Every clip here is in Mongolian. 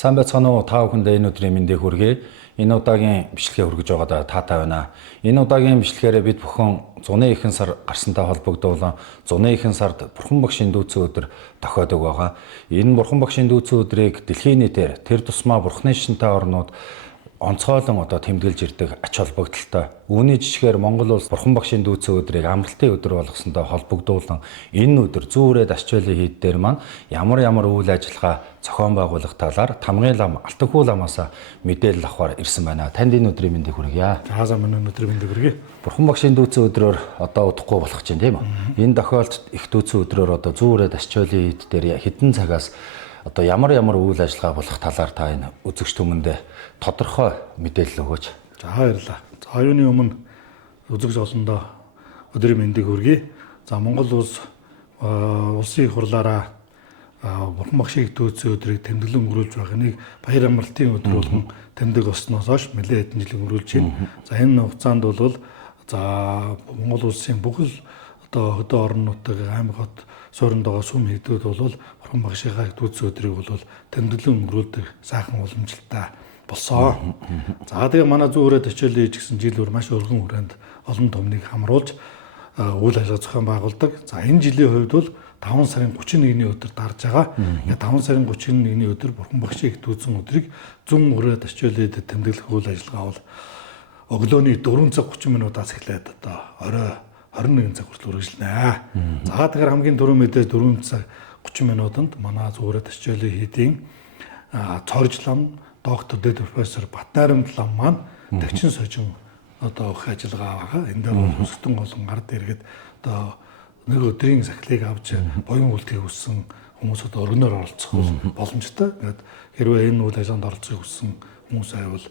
Сайн байцгаана уу та бүхэндээ энэ өдрийн мэндийг хүргэе. Энэ удаагийн бичлэгээ хүргэж байгаадаа таатай байна. Энэ удаагийн бичлэгээр бид бүхэн зуны ихэнх сар гарсантай холбогдуулан зуны ихэнх сард Бурхан Багшийн дүүцэн өдөр тохиодог байгаа. Энэ Бурхан Багшийн дүүцэн өдрийг дэлхийн нийтээр тэр тусмаа Бурханы шинтэй орнууд онцгойлон тэмдэглэж ирдэг ач холбогдолтой. Үүний жишгээр Монгол улс Бурхан Багшийн дүүцэн өдрийг амралтын өдөр болгосонтой холбогдуулан энэ өдөр зүүн үрээд Ачааллын хийд дээр маань ямар үйл ажиллагаа зохион байгуулах талаар Тамгын лам Алтанхүү ламаас мэдээлэл авахар ирсэн байна. Танд энэ өдрийн мэндийг хүргье. Таазаа минь өдрийн мэндийг хүргье. Бурхан Багшийн дүүцэн өдрөөр удахгүй болох чинь тийм үү? Энэ тохиолдолд их дүүцэн өдрөөр зүүн үрээд Ачааллын хийд дээр хэдэн цагаас ямар үйл ажиллагаа болох талаар та энэ үзэгч түмэндээ тодорхой мэдээлэл өгөөч. За баярлалаа. За юуны өмнө үзэгч олондоо өдрийн мэндийг хүргэе. За Монгол улс улсын их хурлаараа Бурхан Багшийн дүүцэн өдрийг тэмдэглэн өнгөрүүлж байгааг баяр амралтын өдөр болгон тэмдэг болсноос хойш нэлээд хэдэн жил өнгөрүүлж байна. За энэ хугацаанд бол Монгол улсын бүхэл хөдөө орон нутгийн аймаг хот суурьнд байгаа сүм хийдүүд бол Бурхан Багшийн дүүцэн өдрийг бол тэмдэглэн өнгөрүүлдэг сайхан уламжлалтай болсон. За тэгээ манай зүүн үрээд Ачааллын хийж гисэн жил бүр маш өргөн хүрээнд олон түмнийг хамруулж үйл ажиллагаа зохион байгуулдаг. За энэ жилийн хувьд бол 5 сарын 31-ний өдөр дарж байгаа. 5 сарын 31-ний өдөр Бурхан Багшийн дүүцэн өдрийг зүүн үрээд Ачааллын тэмдэглэх үйл ажиллагаа бол өглөөний 4 цаг 30 минутаас эхлээд орой 21 цаг хүртэл үргэлжлэнэ. За тэгэхээр хамгийн түрүүн мэдээ 4 цаг 30 минутанд манай зүүн үрээд Ачааллын хийдийн цорж лам доктор дэд профессор Батнайрамд лам маань тагчин сожин их ажиллагаа байгаа. Энэ дээр өсөлтөн болон ард иргэд нэг өдрийн сахилыг авч буян үлдэхийг хүссэн хүмүүсд өргөнөөр оролцох боломжтой. Ингээд хэрвээ энэ үйл ажиллагаанд оролцохыг хүссэн хүмүүс байвал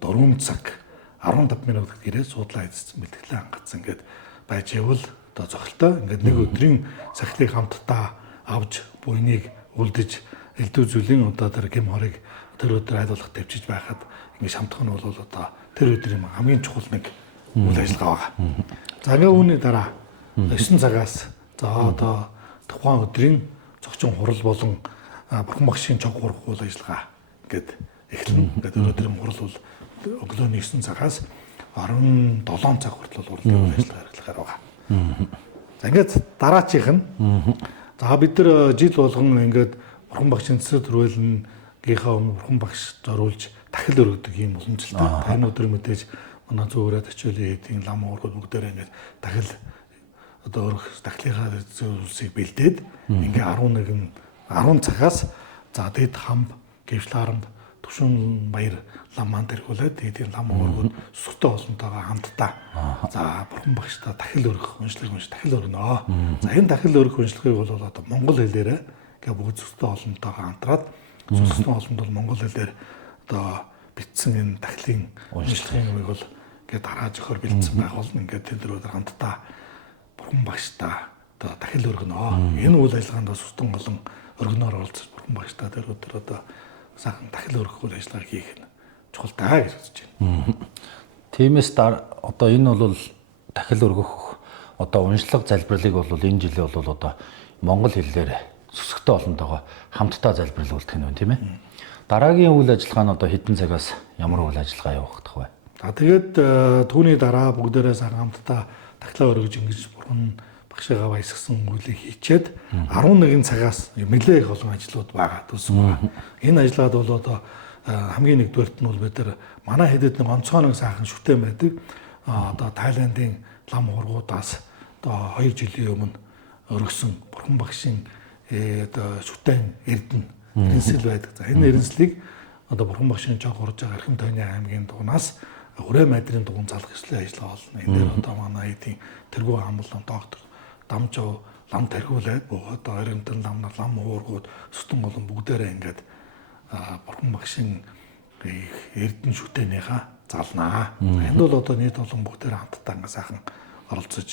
4 цаг 15 минут гэрээ суудлаа эзэлсэн бэлтгэлээ хангацсан ингээд байж ивэл зохилтой. Ингээд нэг өдрийн сахилыг хамтдаа авч буйныг үлдэж элдв зүйлийн тэр гим хорыг тэр өдөр айдуулах төвчж байхад ингээд шамтах нь бол тэр өдрийн хамгийн чухал нэг үйл ажиллагаа байгаа. За ингээд үүний дараа 9 цагаас тухайн өдрийн зочин хурал болон Бурхан Багшийн чог хурах үйл ажиллагаа ингээд эхэлнэ. Ингээд өдрийн хурал бол өглөөний 9 цагаас 17 цаг хүртэл урлын үйл ажиллагаа хэрэглэхээр байгаа. За ингээд дараачих нь за бид нар жил болгон ингээд Бурхан Багшийн цэцэд төрөлнгийнхаа өмнө Бурхан Багш зориулж дахил өргөдөг юм уламжлалтай. Энэ өдөр мэдээж манай зүүн үрээд Ачааллын хийдийн лам уургууд бүгдээрээ ингээд дахил өргөх дахлынхаа зүйлсийг бэлдээд ингээ 10 цагаас дэд хамб гэвшил харамд төвшин баяр лам маань тэргүүлээд хийдийн лам уургууд сүртэй олонтойгоо хамтдаа Бурхан Багштай дахил өргөх уншлаг дахил өргөнө. За энэ дахил өргөх уншлагыг бол монгол хэлээрээ ингээ бүгд сүртэй олонтойгоо хамтраад сүртэй олонд бол монгол хэлээр бичсэн энэ дахлын уншлагын үгийг бол ингээ дараа зохиор бэлдсэн байх болно. Ингээ тэр өдөр хамтдаа Бурхан Багштай дахил өргөнө. Энэ үйл ажиллагаанд сүртэй олон өргөнөөр оролцож Бурхан Багштай тэр өдөр сайхан дахил өргөх үйл ажиллагаа хийх нь чухалтай гэж үзэж байна. Тиймээс энэ бол дахил өргөх уншлага залбирлыг бол энэ жилийн бол монгол хэлээр сүсгтэй олонтойгоо хамтдаа залбирлуулдаг нь байна тийм ээ. Дараагийн үйл ажиллагаа нь хэдэн цагаас ямар үйл ажиллагаа явагдах вэ? За тэгээд түүний дараа бүгдээрээ сайхан хамтдаа дахлаа өргөж ингэж Бурхан Багшигаа баясгсан үйлийг хийчээд 11 цагаас нэлээд их олон ажлууд байгаа төсөв байгаа. Энэ ажиллаад бол хамгийн нэгдүгээрт нь бол бид нар манай хэдэд нэг онцгой нэг сайхан шүтэн байдаг. Тайландын лам ургуудаас 2 жилийн өмнө өргөсөн Бурхан Багшийн шүтэн эрдэнэ эренсэл байдаг. За энэ эренслийг Бурхан Багшийн жог урж байгаа Архим тойны аймгийн дугнаас Хүрээ майдрын дугуйн залах хэвлэлийн ажиллагаа болно. Энэ дээр манай хэдийн тэргүү хамлан доктор дамжуу лам тэргүүлээд бөгөөд ойронтон лам уургууд сүтэн олон бүгдээрээ ингээд Бурхан Багшийн эрдэнэ шүтэнийхээ залнаа. Энд бол нийт олон бүгдээрээ хамтдаа ингээд сайхан оролцож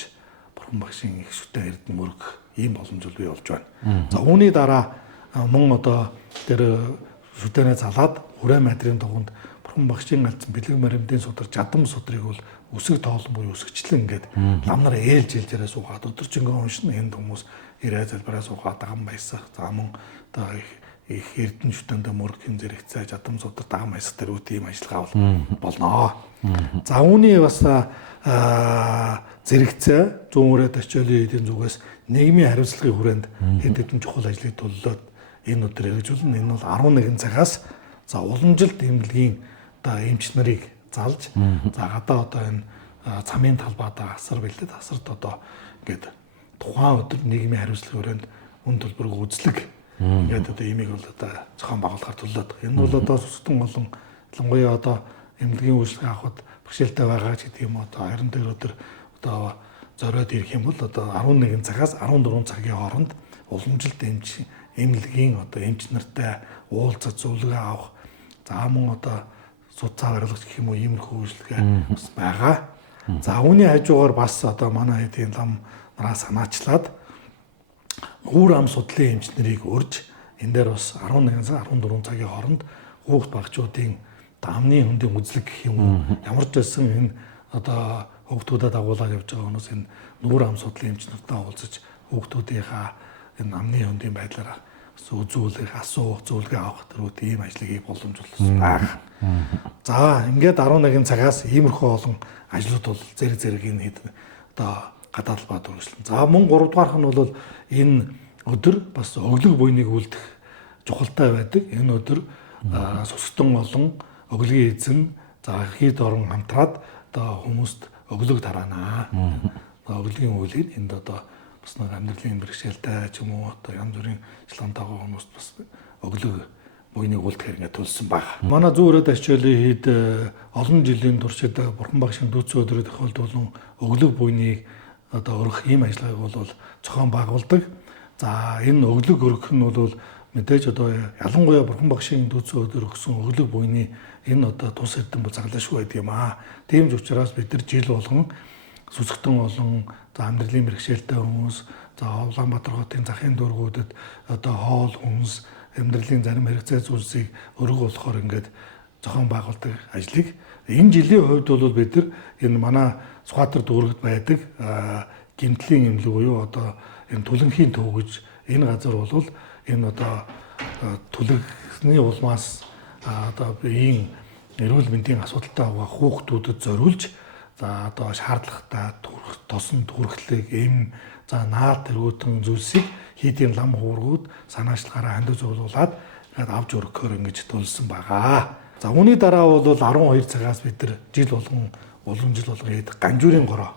Бурхан Багшийн их шүтэн эрдэнэ мөрөх ийм боломж бий болж байна. За үүний дараа мөн тэр шүтэнээ залаад Хүрээ майдрын дугуйнд Бурхан Багшийн алдсан бэлэг маримдын судар жадам судрыг бол өсөг тоолон буюу өсгчлэн ингээд лам нараа ээлж ээлжээрээ суугаад өдөржингөө уншина. Энд хүмүүс ирээ залбираа суугаад даган баясах. За мөн их эрдэнэ шүтэндээ мөрөгийн зэрэгцээ жадам судар дагам хайсах тэр үт ийм ажиллагаа болно. За үүний бас зэрэгцээ зүүн хүрээд очиолын эдийн зүгээс нийгмийн хариуцлагын хүрээнд хэд хэдэн чухал ажлыг төлөвлөд энэ өдөр хэрэгжүүлнэ. Энэ бол 11 цагаас за уламжилт эмнэлгийн одоо эмч нарыг залж за гадаа одоо энэ цамын талбайдаа асар бэлдээд асарт одоо ингээд тухайн өдөр нийгмийн хариуцлагын хүрээнд үн төлбөрөг үзлэг ингээд одоо имийг бол одоо зохион байгуулахаар төлөвлөд. Энэ бол одоо сүсгэн болон ялангуяа одоо эмнэлгийн үйлчлэг авахд бэрхшээлтэй байгаа ч гэдэг юм одоо 22 өдөр одоо зориод ирэх юм бол одоо 11 цагаас 14 цагийн хооронд уламжилт эмнэлгийн одоо эмч нартай уулзах зөвлөгөө авах за мөн одоо судалгаа барилгач гэх юм уу иймэрхүү үйлчлэгээ бас байгаа. За үүний хажуугаар бас одоо манай хэдийн лам нараас санаачлаад өвөр ам судлалын эмч нарыг урьж энэ дээр бас 11-аас 14 цагийн хооронд хүүхд багчуудын амны хөндийн үзлэг гэх юм уу ямар ч байсан энэ одоо хүүхдүүдэд агуулаад явж байгаа хүмүүс энэ өвөр ам судлалын эмч нартай уулзаж хүүхдүүдийнхаа энэ амны хөндийн байдлаараа үзүүлэх, асуух, зөвлөгөө авах төрөд ийм ажлыг боломжуулсан байна. За ингээд 11 цагаас иймэрхүү олон ажлууд бол зэрэг хэд одоо гадаад талбайд үргэлжлэн. За мөн 3 дугаарх нь бол энэ өдөр бас өглөг буйныг үлдэх чухалтай байдаг. Энэ өдөр сүсгтэн болон өглөгийн эзэн за хэд орон хамтраад одоо хүмүүст өглөг тараана. Өглөгийн үйлийг энд одоо бас нэг амьдралын бэрхшээлтэй ч юм уу одоо янз бүрийн шилантайгаа хүмүүст бас өглөг буйныг үлдэхээр ингээд төлсөн баг. Манай зүүрээд ачаалын хэд олон жилийн туршид бурхан багшийн дүүцэн өдрөд тохиолдуулан өглөг буйныг одоо өргөх ийм ажиллагааг бол зохион байгуулдаг. За энэ өглөг өргөх нь бол мэдээж одоо ялангуяа бурхан багшийн дүүцэн өдөр өгсөн өглөг буйны энэ одоо тус эрдэм загалашгүй байдаг юм аа. Тийм ч учраас бид нар жил болгон сүсгтэн болон за амьдралын бэрхшээлтэй хүмүүс за Улаанбаатар хотын захын дүүргүүдэд одоо хоол хүнс амьдралын зарим хэрэгцээ зүйлсийг өргөх болохоор ингээд зохион байгуулдаг ажлыг энэ жилийн хувьд бол бид нар энэ манай Сүхбаатар дүүрэгт байдаг гэмтлийн эмнэлэг буюу одоо энэ түлэнхийн төв гэж энэ газар бол энэ одоо түлхний улмаас одоо ийм эрүүл мэндийн асуудалтай байгаа хүүхдүүдэд зориулж за одоо шаардлагатай тосон түрхлэг эм за наад тэргүүтэн зүйлсийг хийдийн лам хуургууд санаачлагаараа хандаж зөвлүүлээд ингээд авч өргөхөөр ингэж төлсөн байгаа. За үүний дараа бол 12 цагаас бид нар жил болгон улам жил болгон хэд ганжуурын гороо.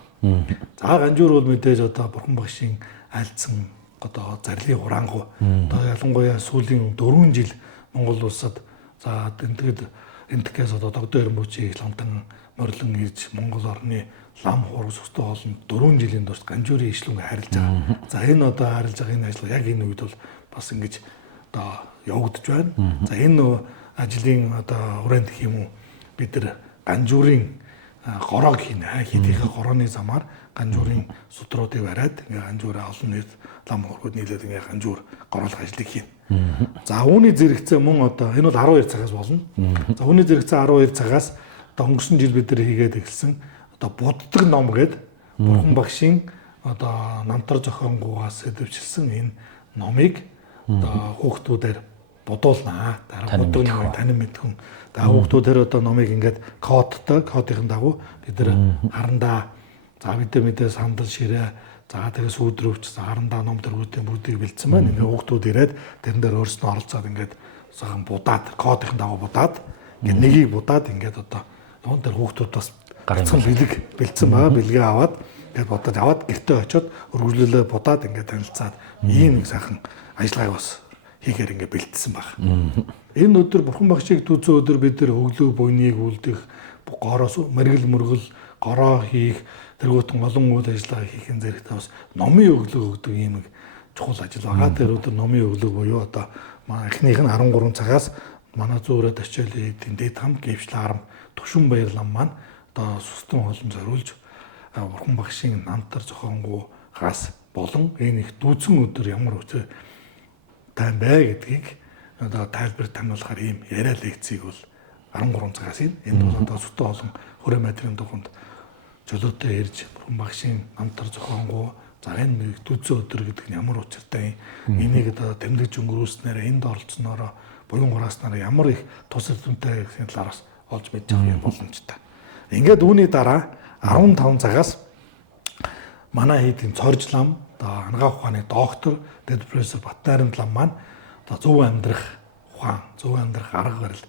За ганжуур бол мэдээж одоо бурхан багшийн альцсан одоо зарлиг хураангу одоо ялангуяа сүүлийн 4 жил Монгол улсад за энтгэс одоо догдоо эрмүүчийг ламтан морлон ирж Монгол орны лам хуурах сүстэй хоолнд 4 жилийн турш ганжуурын ишлүүг харилж байгаа. За энэ одоо харилж байгаа энэ ажил яг энэ үед бол бас ингэж одоо явагдаж байна. За энэ ажлын одоо хүрээнд гэх юм уу бид нар ганжуурын горог хийнэ. Хэдийнхээ горооны замаар ганжуурын судруудыг бариад ингээ ганжуураа олон нийт лам хуургууд нийлээд ингээ ганжуур гороолох ажлыг хийнэ. За үүний зэрэгцээ мөн одоо энэ бол 12 цагаас болно. За үүний зэрэгцээ 12 цагаас одоо өнгөрсөн жил бид нар хийгээд эхэлсэн одоо буддаг ном гэдэг бурхан багшийн одоо намтар зохионгуугаас сэдвчилсэн энэ номыг одоо хүүхдүүдээр бодуулнаа. Дараа буддаг ном танин мэдхэн. За хүүхдүүдээр одоо номыг ингээд кодын дагуу бид нар харандаа за мэдээ сандал ширээ за тэгээс өөдрөвч за харандаа ном төргүүдийн бүгдийг бэлдсэн байна. Ингээ хүүхдүүд ирээд тэрэн дээр өөрснөө оролцоод ингээд сахан будаад кодын дагуу будаад ингээд нэгийг будаад ингээд одоо юун дээр хүүхдүүд бас гарцхан бэлдсэн байгаа. Бэлгээ аваад ингээд бодож аваад гэртээ очиод өргөжлөлөө будаад ингээд танилцаад ийм нэг сайхан ажиллагааг бас хийхээр ингээд бэлдсэн баг. Энэ өдөр бурхан багшийг дүүцэн өдөр бид нар өглөө буйныг үлдэх гороос мэрэгэл мөргөл гороо хийх тэргүүтэн олон үйл ажиллагаа хийхин зэрэгтэй бас номын өглөө өгдөг ийм нэг чухал ажил байгаа. Тэр өдөр номын өглөө буюу одоо манай эхнийх нь 13 цагаас манай зүүрээд очиолын эдийн дэд хам гэвчлэн арам Тушин баярлам маань одоо сүстэн холон зориулж бурхан багшийн намтар зохионгуугаас болон энэ их дүүцэн өдөр ямар үчир тань бай гэдгийг одоо тайлбар таниулахаар ийм яриа лекцийг бол 13 цагаас энэ бол одоо сүстэн холон хүрээ материалын дугуйнд чөлөөтэй ирж бурхан багшийн намтар зохионгуу За энэ дүүцэн өдөр гэдэг нь ямар учиртай энийг одоо тэмдэглэж өнгөрүүлснээр энд оролцсноор буян хурааснаар ямар их тус эрдэмтэй гэсэн талаараас олж мэдж байгаа боломжтой. Ингээд үүний дараа 15 цагаас манай хийдийн цорж лам, одоо анагаах ухааны доктор, дэд профессор Батнайрын лам маань одоо зөв амьдрах ухаан, зөв амьдрах арга барил,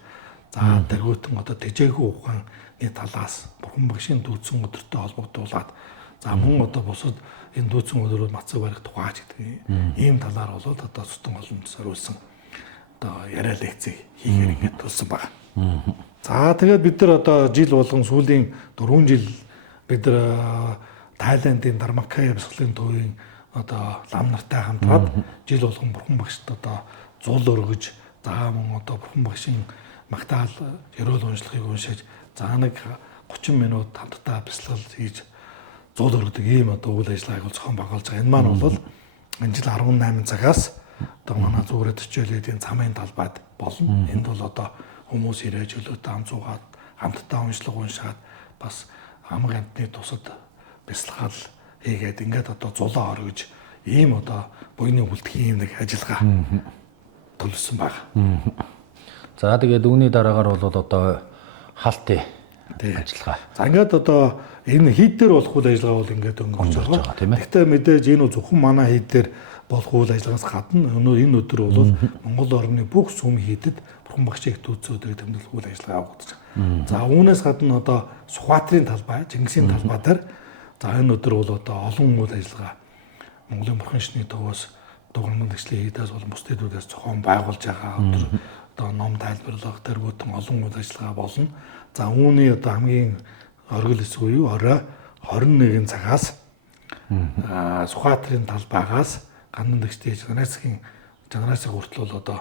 за тэргүүтэн одоо тэжээгүй ухааны талаас бурхан багшийн дүүцэн өдөртөө холбогдуулаад за мөн одоо бусад энэ дүүцэн өдрүүд мацаг барих тухайч гэдэг ийм талаар болоод одоо сүтэн боломж зориулсан одоо яриа лекцийг хийхээр ингээд төлсөн байна. За тэгээд бид нар одоо жил болгон сүүлийн 4 жил бид нар Тайландын Дармакая бясалгын төвийн одоо лам нартай хамтраад жил болгон бурхан багшд одоо зул өргөж, за мөн одоо бурхан багшийн магтаал ерөөл уншлагыг уншиж, за нэг 30 минут хамтдаа бясалгал хийж зул өргөдөг ийм одоо үйл ажиллагааг зохион байгуулж байгаа. Энэ маань бол энэ жил 18 цагаас одоо манай зүгээрээ төчөөлөдийн цамын талбайд болно. Энд бол одоо хүмүүс ирээж өлөөтэй ам зуугаад хамтдаа уншлага уншаад бас амг амтны тусад бясалгал хийгээд ингээд одоо зулаа оргиж ийм одоо буйны үлдэхийн нэг ажиллагаа төлөвсөн байна. За тэгээд үүний дараагаар бол одоо халтын ажиллагаа. За ингээд одоо энэ хийд дээр болох үйл ажиллагаа бол ингээд өнгөрч байгаа тийм ээ. Гэхдээ мэдээж энэ зөвхөн манай хийд дээр болох үйл ажиллагаас гадна энэ өдөр бол Монгол орны бүх сүм хийдэд бурхан багшийн дүүцэн өдрийг тэмдэглэх үйл ажиллагаа явагдаж байгаа. За үүнээс гадна одоо Сүхбаатарын талбай, Чингисийн талбай дээр за энэ өдөр бол одоо олон үйл ажиллагаа Монголын бурхан шний төвөөс дугуйн нэгжлийн хийдээс болон бус дэдүүдээс зохион байгуулж байгаа өдөр одоо ном тайлбарлах тэргүүтэн олон үйл ажиллагаа болно. За үүний одоо хамгийн оргил хэсэг үе орой 21 цагаас Сүхбаатарын талбайгаас гандан дэгчтэй жанаасын хүртэл бол одоо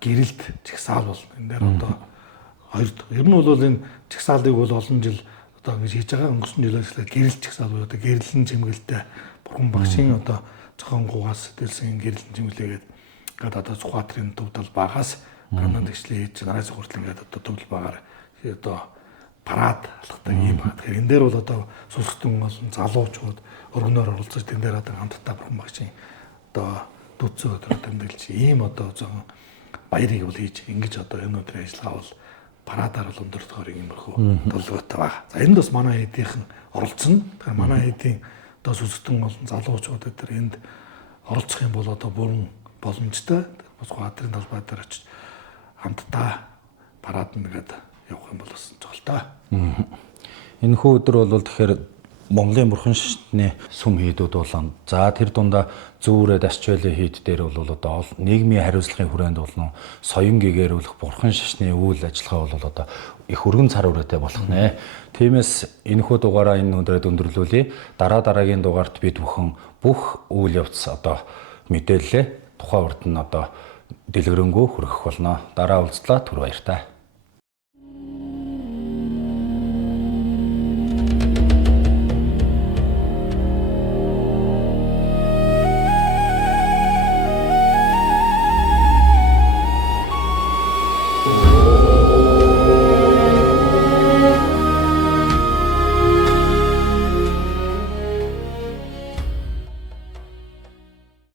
гэрэлт чагсаал бол энэ дээр одоо ер нь бол энэ чагсаалыг бол олон жил одоо ингэж хийж байгаа. Өнгөрсөн жилээс гэрэлт чагсаал буюу одоо гэрлэн чимгэлтэй бурхан багшийн одоо зохионгуугаас дэлсэн гэрлэн чимгэлээгээд ингээд одоо Сүхбаатарын төв талбайгаас гандан дэгчлийн хийж жанаасын хүртэл ингээд одоо төв талбайгаар одоо парад алхдаг юм байна. Тэгэхээр энэ дээр бол одоо сүсгтэн болон залуучууд өргөнөөр оролцож энэ дээр одоо хамтдаа бурхан багшийн одоо дүүцэн өдрөөр тэмдэглэж ийм одоо зон баярыг бол хийж ингэж одоо энэ өдрийн ажиллагаа бол парадаар бол өндөртгөр иймэрхүү төлөвлөгөөтэй байна. За энд бас манай хэдийнхэн оролцсон. Тэгэхээр манай хэдийн одоо сүсгтэн болон залуучууд өдөр энд оролцох юм бол одоо бүрэн боломжтой. Бас Сүхбаатарын талбай дээр очиж хамтдаа парад нэгээд явах юм бол бас цогцолтой. Энэ хүү өдөр бол тэгэхээр Монголын бурхан шашны сүм хийдүүд болон за тэр дундаа зүүрээ дасчвэлээ хийд дээр бол одоо нийгмийн хариуцлагын хүрээнд болон соён гэгэрүүлэх бурхан шашны үйл ажиллагаа бол одоо их өргөн цар хүрээтэй болох нэ. Тиймээс энэхүү дугаараа энэ өдрөд өндөрлүүлье. Дараагийн дугаарт бид бүхэн бүх үйл явц одоо мэдээлэлээ тухайн урд нь одоо дэлгэрэнгүй хүргэх болно. Дараа уулзлаа түр баяртай.